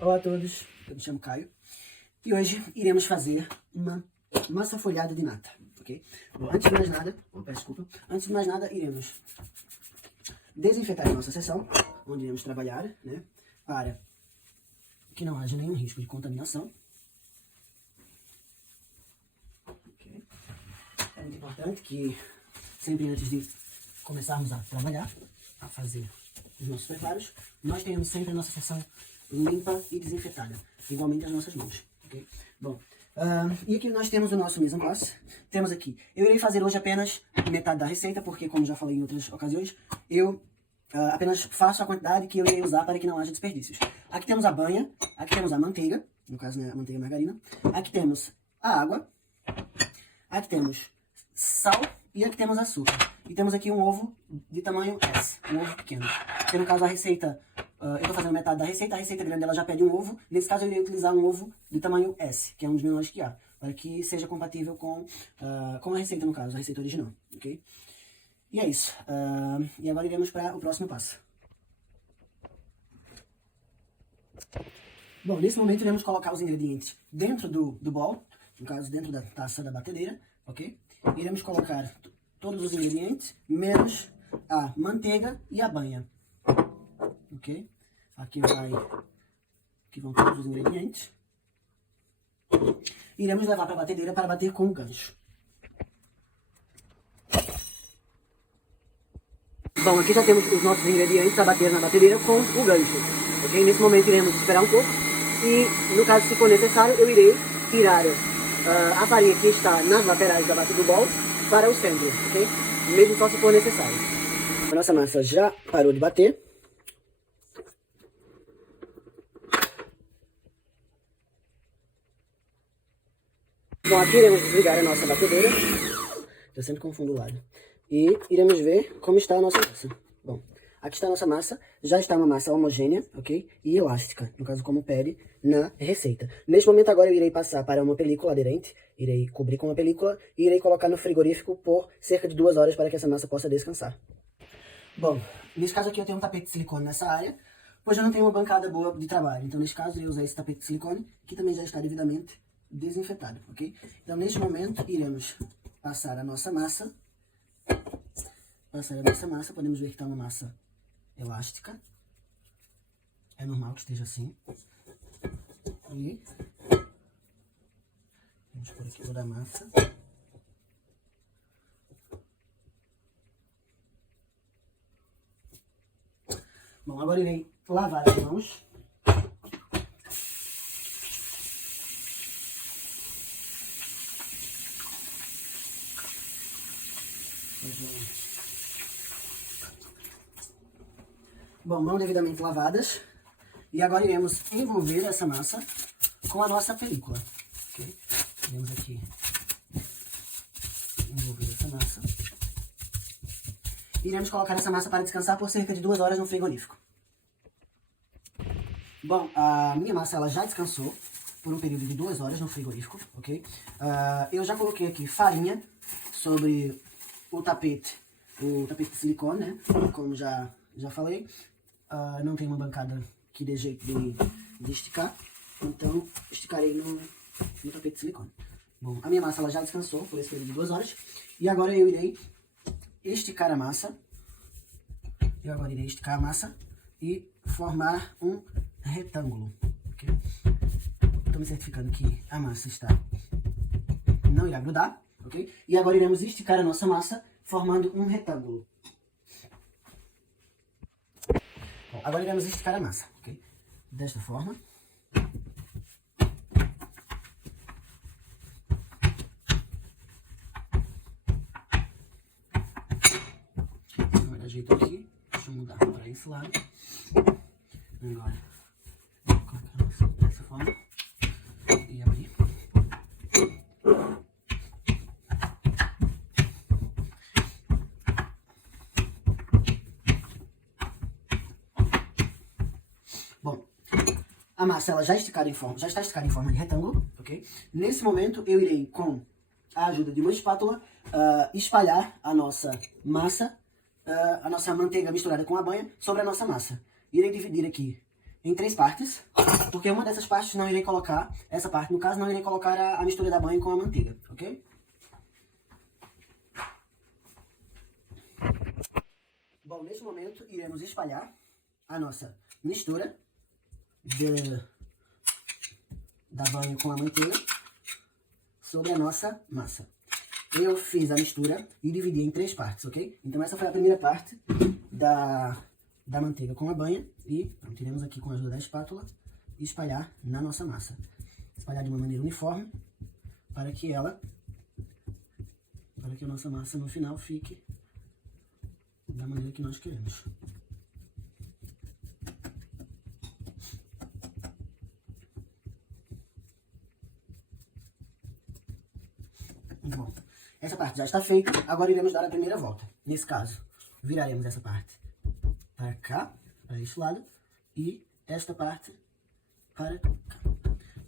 Olá a todos, eu me chamo Caio e hoje iremos fazer uma massa folhada de nata, ok? Bom, antes de mais nada, peço desculpa, antes de mais nada iremos desinfetar a nossa seção, onde iremos trabalhar, né? Para que não haja nenhum risco de contaminação. Okay. É muito importante que sempre antes de começarmos a trabalhar, a fazer os nossos preparos, nós tenhamos sempre a nossa seção limpa e desinfetada, igualmente as nossas mãos, ok? Bom, e aqui nós temos o nosso mise en place. Temos aqui, eu irei fazer hoje apenas metade da receita, porque como já falei em outras ocasiões, eu apenas faço a quantidade que eu irei usar para que não haja desperdícios. Aqui temos a banha, aqui temos a manteiga, no caso, né, a manteiga margarina, aqui temos a água, aqui temos sal e aqui temos açúcar. E temos aqui um ovo de tamanho S, um ovo pequeno. Porque no caso a receita, eu estou fazendo metade da receita, a receita grande ela já pede um ovo. Nesse caso eu irei utilizar um ovo de tamanho S, que é um dos menores que há, para que seja compatível com a receita no caso, a receita original, ok? E é isso. E agora iremos para o próximo passo. Bom, nesse momento iremos colocar os ingredientes dentro do bowl, no caso dentro da taça da batedeira, ok? Iremos colocar todos os ingredientes, menos a manteiga e a banha, ok? Aqui vão todos os ingredientes. Iremos levar para a batedeira para bater com o gancho. Bom, aqui já temos os nossos ingredientes a bater na batedeira com o gancho, ok? Nesse momento iremos esperar um pouco e, no caso, se for necessário, eu irei tirar a farinha que está nas laterais da base do bowl para o centro, ok? Mesmo só se for necessário. A nossa massa já parou de bater. Bom, aqui iremos desligar a nossa batedeira. Eu sempre confundo o lado. E iremos ver como está a nossa massa. Bom, aqui está a nossa massa. Já está uma massa homogênea, ok? E elástica, no caso como pede na receita. Neste momento agora eu irei passar para uma película aderente. Irei cobrir com uma película e irei colocar no frigorífico por cerca de 2 horas para que essa massa possa descansar. Bom, nesse caso aqui eu tenho um tapete de silicone nessa área, pois eu não tenho uma bancada boa de trabalho. Então nesse caso eu irei usar esse tapete de silicone, que também já está devidamente desinfetado, ok? Então neste momento iremos passar a nossa massa. Podemos ver que está uma massa elástica. É normal que esteja assim. E vamos pôr aqui toda a massa. Bom, agora irei lavar as mãos. Bom, mãos devidamente lavadas. E agora iremos envolver essa massa com a nossa película. Okay? Iremos aqui envolver essa massa. Iremos colocar essa massa para descansar por cerca de 2 horas no frigorífico. Bom, a minha massa ela já descansou por um período de 2 horas no frigorífico, ok? Eu já coloquei aqui farinha sobre o tapete de silicone, né? Como já falei. Não tem uma bancada que dê jeito de esticar, então esticarei no tapete de silicone. Bom, a minha massa ela já descansou por esse período de 2 horas. E agora eu irei esticar a massa. E formar um retângulo. Okay? Estou me certificando que a massa não irá grudar. Okay? E agora iremos esticar a nossa massa formando um retângulo. Bom, agora iremos esticar a massa. Okay? Desta forma. Vou dar jeito aqui. Deixa eu mudar para esse lado. Agora, vou colocar a massa dessa forma. E abrir. Bom, a massa ela já está esticada em forma de retângulo, ok? Nesse momento eu irei, com a ajuda de uma espátula, espalhar a nossa massa, a nossa manteiga misturada com a banha sobre a nossa massa. Irei dividir aqui em 3 partes, porque uma dessas partes não irei colocar, essa parte, no caso, não irei colocar a mistura da banha com a manteiga, ok? Bom, nesse momento, iremos espalhar a nossa mistura da banha com a manteiga sobre a nossa massa. Eu fiz a mistura e dividi em 3 partes, ok? Então essa foi a primeira parte da manteiga com a banha e pronto, iremos aqui com a ajuda da espátula espalhar na nossa massa. Espalhar de uma maneira uniforme para que a nossa massa no final fique da maneira que nós queremos. Bom, essa parte já está feita, agora iremos dar a primeira volta. Nesse caso, viraremos essa parte para cá, para este lado, e esta parte para cá.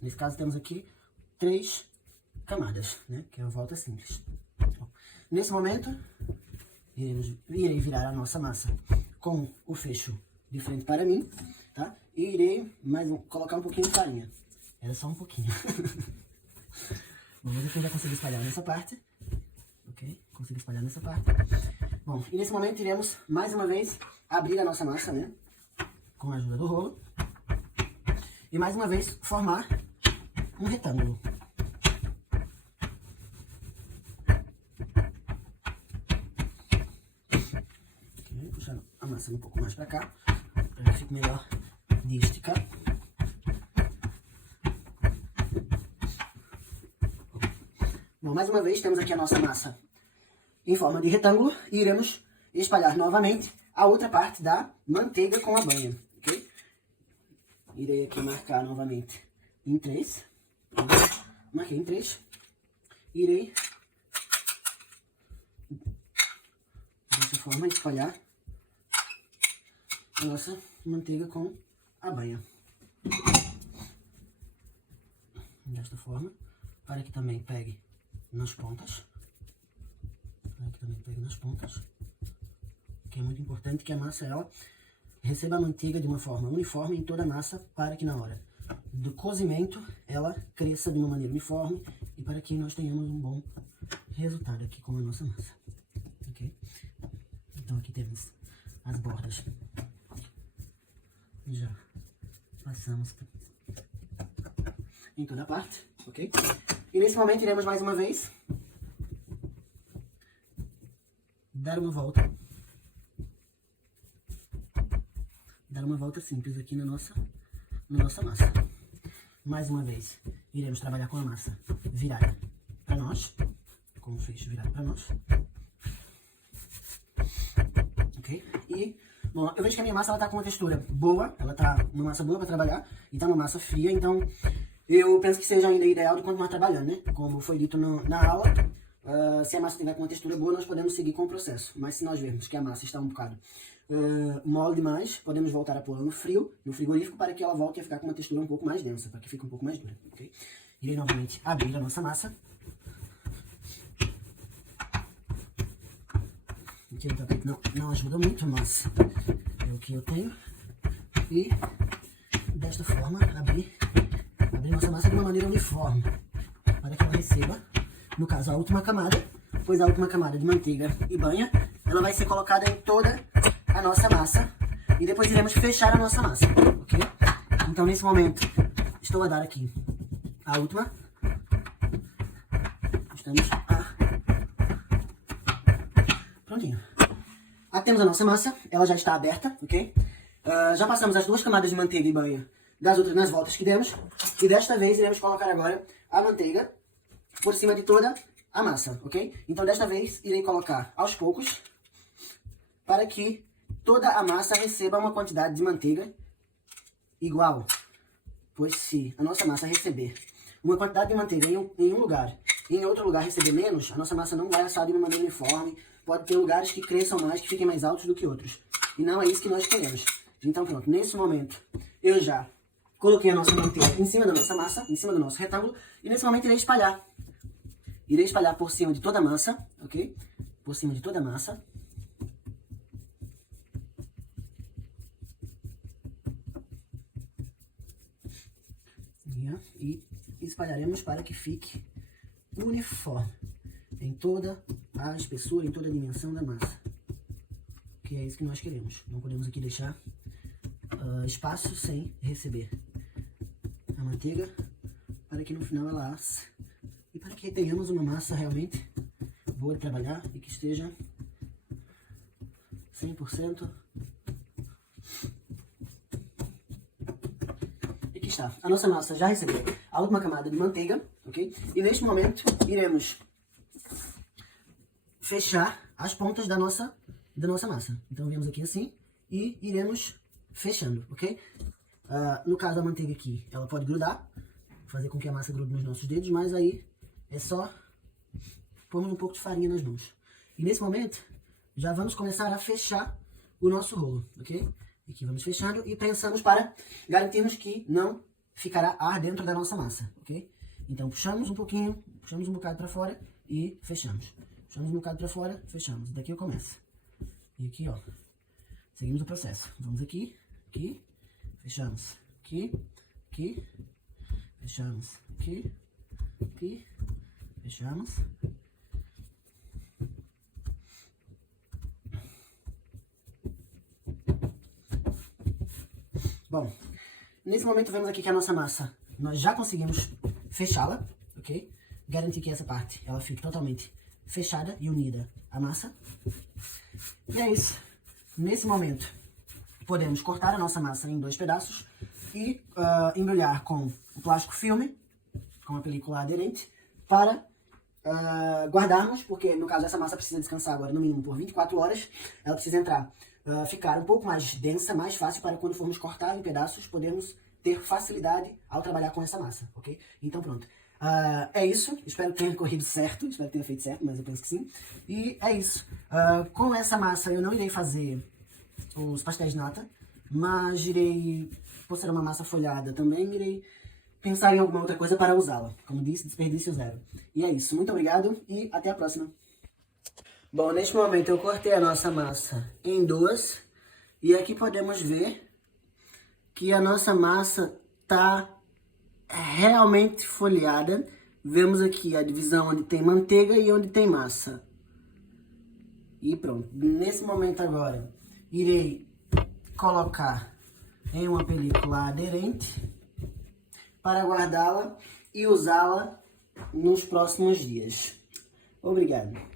Nesse caso, temos aqui 3 camadas, né? Que é uma volta simples. Bom, nesse momento, irei virar a nossa massa com o fecho de frente para mim, tá? E irei colocar um pouquinho de farinha. Era só um pouquinho. Bom, mas aqui eu já consegui espalhar nessa parte. Ok? Consegui espalhar nessa parte. Bom, e nesse momento iremos, mais uma vez, abrir a nossa massa, né? Com a ajuda do rolo. E mais uma vez, formar um retângulo. Ok, puxando a massa um pouco mais para cá, para que fique melhor de esticar. Bom, mais uma vez temos aqui a nossa massa em forma de retângulo e iremos espalhar novamente a outra parte da manteiga com a banha, ok? Irei aqui marcar novamente em 3. Marquei em 3. Irei dessa forma espalhar a nossa manteiga com a banha. Desta forma, para que também pegue nas pontas. Que é muito importante que a massa ela receba a manteiga de uma forma uniforme em toda a massa, para que na hora do cozimento ela cresça de uma maneira uniforme e para que nós tenhamos um bom resultado aqui com a nossa massa. Ok? Então aqui temos as bordas. Já passamos em toda a parte, ok? E nesse momento iremos mais uma vez dar uma volta simples aqui na nossa massa. Mais uma vez iremos trabalhar com a massa virada para nós, com o fecho virado para nós, ok? E bom, eu vejo que a minha massa ela tá com uma textura boa, ela tá uma massa boa para trabalhar e tá uma massa fria, então eu penso que seja ainda ideal de continuar trabalhando, né? Como foi dito na aula, se a massa tiver com uma textura boa, nós podemos seguir com o processo. Mas se nós vermos que a massa está um bocado mole demais, podemos voltar a pô-la no frigorífico, para que ela volte a ficar com uma textura um pouco mais densa, para que fique um pouco mais dura, ok? Irei novamente abrir a nossa massa. Aqui o tapete não ajuda muito, mas é o que eu tenho. E desta forma, abrir nossa massa de uma maneira uniforme, para que ela receba, no caso, a última camada, pois a última camada de manteiga e banha, ela vai ser colocada em toda a nossa massa, e depois iremos fechar a nossa massa, ok? Então, nesse momento, estou a dar aqui a última. Prontinho. Aqui temos a nossa massa, ela já está aberta, ok? Já passamos as 2 camadas de manteiga e banha nas voltas que demos, e desta vez iremos colocar agora a manteiga por cima de toda a massa, ok? Então desta vez irei colocar aos poucos, para que toda a massa receba uma quantidade de manteiga igual, pois se a nossa massa receber uma quantidade de manteiga em um lugar e em outro lugar receber menos, a nossa massa não vai assar de uma maneira uniforme, pode ter lugares que cresçam mais, que fiquem mais altos do que outros, e não é isso que nós queremos. Então pronto, nesse momento eu já coloquei a nossa manteiga em cima da nossa massa, em cima do nosso retângulo, e nesse momento irei espalhar. Irei espalhar por cima de toda a massa, ok? Por cima de toda a massa. E espalharemos para que fique uniforme em toda a espessura, em toda a dimensão da massa. Que é isso que nós queremos. Não podemos aqui deixar espaço sem receber a manteiga, para que no final ela asse e para que tenhamos uma massa realmente boa de trabalhar e que esteja 100%. E aqui está. A nossa massa já recebeu a última camada de manteiga, ok? E neste momento iremos fechar as pontas da nossa massa. Então viemos aqui assim e iremos fechando, ok? No caso da manteiga aqui, ela pode grudar, fazer com que a massa grude nos nossos dedos, mas aí é só pormos um pouco de farinha nas mãos. E nesse momento, já vamos começar a fechar o nosso rolo, ok? Aqui vamos fechando e prensamos para garantirmos que não ficará ar dentro da nossa massa, ok? Então puxamos um pouquinho, puxamos um bocado para fora e fechamos. Puxamos um bocado para fora, fechamos. Daqui eu começo. E aqui, ó, seguimos o processo. Vamos aqui, aqui, fechamos. Aqui, aqui, fechamos. Aqui, aqui, fechamos. Bom, nesse momento vemos aqui que a nossa massa, nós já conseguimos fechá-la, ok? Garantir que essa parte, ela fique totalmente fechada e unida à massa. E é isso. Nesse momento, podemos cortar a nossa massa em 2 pedaços e embrulhar com o plástico filme, com a película aderente, para guardarmos, porque no caso essa massa precisa descansar agora no mínimo por 24 horas, ela precisa ficar um pouco mais densa, mais fácil, para quando formos cortar em pedaços, podermos ter facilidade ao trabalhar com essa massa, ok? Então pronto. É isso, espero que tenha corrido certo, espero que tenha feito certo, mas eu penso que sim. E é isso. Com essa massa eu não irei fazer os pastéis de nata, mas irei, por ser uma massa folhada também, irei pensar em alguma outra coisa para usá-la. Como disse, desperdício zero. E é isso, muito obrigado e até a próxima. Bom, neste momento eu cortei a nossa massa em 2 e aqui podemos ver que a nossa massa está realmente folhada. Vemos aqui a divisão onde tem manteiga e onde tem massa. E pronto. Nesse momento agora, irei colocar em uma película aderente para guardá-la e usá-la nos próximos dias. Obrigado.